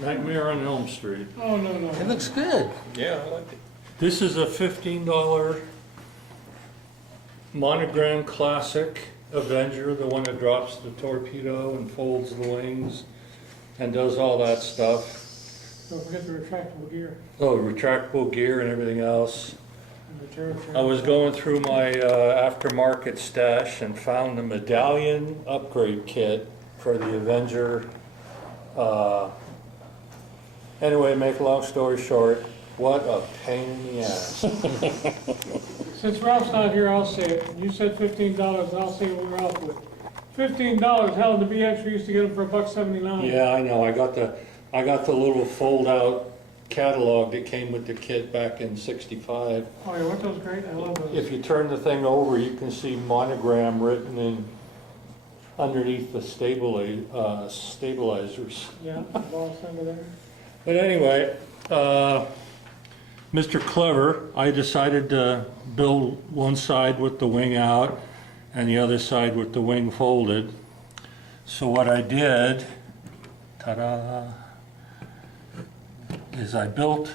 Nightmare on Elm Street. Oh, no, no. It looks good. Yeah, I like it. This is a $15 Monogram Classic Avenger, the one that drops the torpedo and folds the wings and does all that stuff. Don't forget the retractable gear. Oh, retractable gear and everything else. And the turret. I was going through my aftermarket stash and found the medallion upgrade kit for the Avenger. Anyway, make a long story short, what a pain in the ass. Since Ralph's not here, I'll say it. You said $15, and I'll say what we're off with. $15, hell, the BX, we used to get them for $1.79. Yeah, I know. I got the little fold-out catalog that came with the kit back in '65. Oh, yeah, weren't those great? I love those. If you turn the thing over, you can see Monogram written in underneath the stabilizers. Yeah, the ball under there. But anyway, Mr. Clever, I decided to build one side with the wing out and the other side with the wing folded. So what I did, ta-da, is I built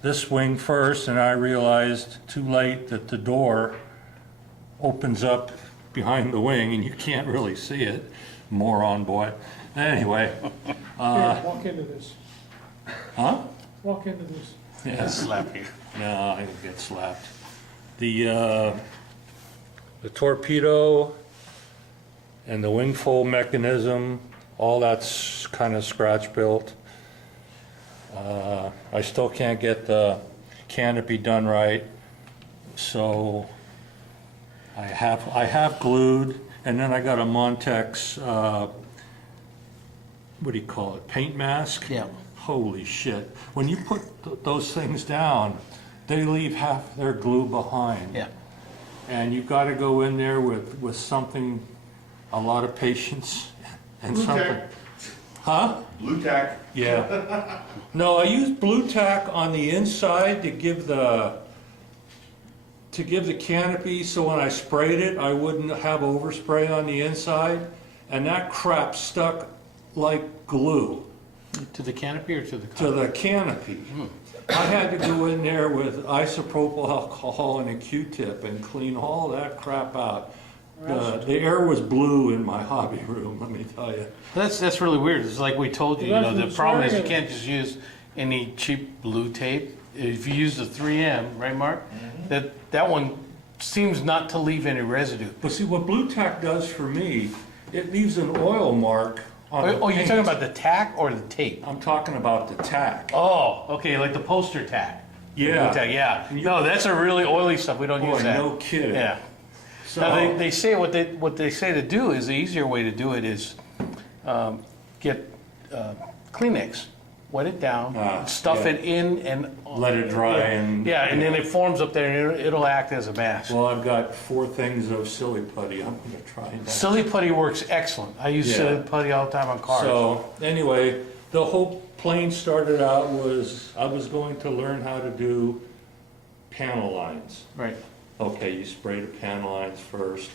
this wing first, and I realized too late that the door opens up behind the wing and you can't really see it. Moron boy. Anyway. Here, walk into this. Huh? Walk into this. Yeah. Slap you. No, I didn't get slapped. The torpedo and the wing fold mechanism, all that's kind of scratch built. I still can't get the canopy done right, so I have glued, and then I got a Montex, what do you call it, paint mask? Yeah. Holy shit. When you put those things down, they leave half their glue behind. Yeah. And you've got to go in there with something, a lot of patience and Blue something. tack. Huh? Blue tack. Yeah. No, I used blue tack on the inside to give the canopy, so when I sprayed it, I wouldn't have overspray on the inside, and that crap stuck like glue To the canopy or to the to the canopy. I had to go in there with isopropyl alcohol and a Q-tip and clean all that crap out. The air was blue in my hobby room, let me tell you. That's really weird. It's like we told you, Well, the that's problem is you sorry. can't just use any cheap blue tape. If you use the 3M, right, Mark? That one seems not to leave any residue. But see, what blue tack does for me, it leaves an oil mark on the Oh, you're paint. talking about the tack or the tape? I'm talking about the tack. Oh, okay, like the poster tack. Yeah. Blue tack, yeah. No, that's a really oily stuff. We don't Boy, use that. no kidding. Yeah. So, Now, they say what they say to do is the easier way to do it is get Kleenex, wet it down, stuff yeah. it in, and Let it dry and- yeah, and then it forms up there, and it'll act as a mask. well, I've got 4 things of silly putty. I'm going to try that. Silly putty works excellent. I use Yeah. silly putty all the time on cars. So anyway, the whole plane started out was I was going to learn how to do panel lines. Right. Okay, you spray the panel lines first,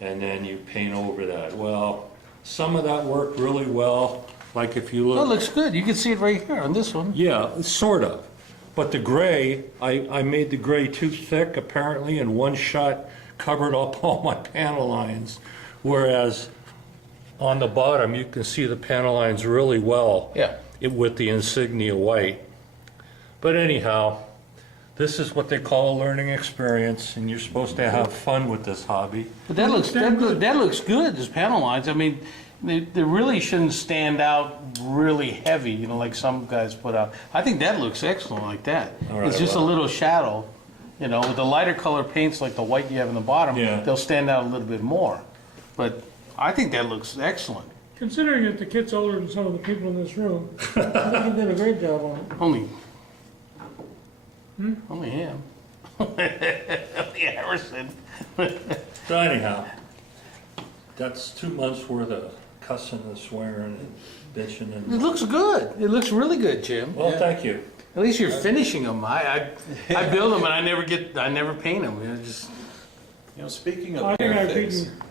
and then you paint over that. Well, some of that worked really well, like if you Oh, it look. looks good. You can see it right here on this one. Yeah, sort of. But the gray, I made the gray too thick apparently, and one shot covered up all my panel lines. Whereas on the bottom, you can see the panel lines really well. Yeah. With the insignia white. But anyhow, this is what they call a learning experience, and you're supposed to have fun with this hobby. But that looks good. Those panel lines. I mean, they really shouldn't stand out really heavy, like some guys put out. I think that looks excellent like that. All right, It's just a well. little shadow, You know, with the lighter color paints like the white you have in the bottom, Yeah. they'll stand out a little bit more. But I think that looks excellent. Considering that the kid's older than some of the people in this room, I think you did a great job on it. Only him. Only Harrison. So anyhow, that's 2 months worth of cussing and swearing and bitching It and, looks good. It looks really good, Jim. well, thank you. At least you're finishing them. I build them and I never paint them. Just You know, speaking I of think I've graphics, beaten